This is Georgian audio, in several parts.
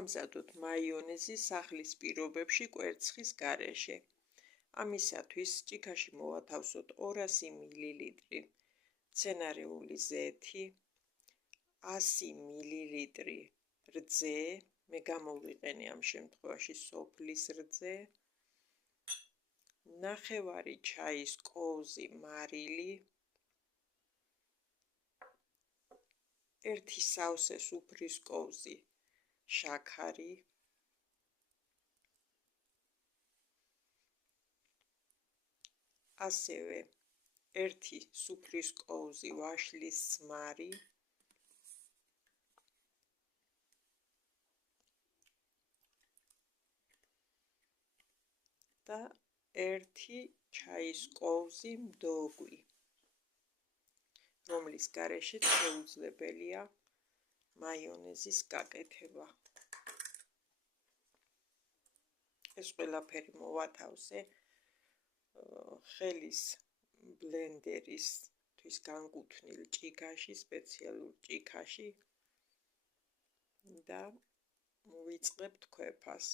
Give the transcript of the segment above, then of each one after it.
გავამზადოთ მაიონეზი სახლის პირობებში კვერცხის გარეშე. ამისათვის ჭიქაში მოვათავსოთ 200 მl მცენარეული ზეთი, 100 ml რძე, მე გამოვიყენე ამ შემთხვევაში სოფლის რძე, ნახევარი ჩაის კოვზი მარილი, 1 სავსე სუფრის კოვზი შაქარი, ასევე 1 სუფრის კოვზი ვაშლის ძმარი და 1 ჩაის კოვზი მდოგვი, რომლის გარეშეც შეუძლებელია მაიონეზის გაკეთება. ეს ყველაფერი მოვათავსე ხელის ბლენდერისთვის განკუთვნილ ჭიქაში, სპეციალურ ჭიქაში და მოვიწყებთ ქვეფას.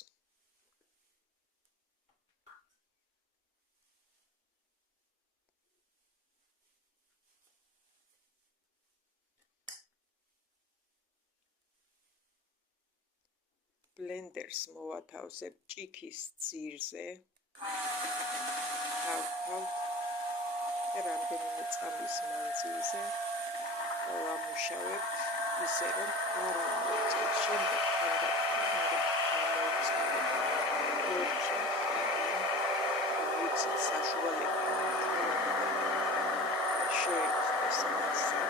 ბლენდერს მოვათავსებ ჭიქის ძირზე, თავ-თავ და რამდენიმე წამის მანძილზე ვამუშავებთ ისე, რომ არ ამოიწევს. შემდეგ ამოვიცით საშუალება შეექმნას მასა.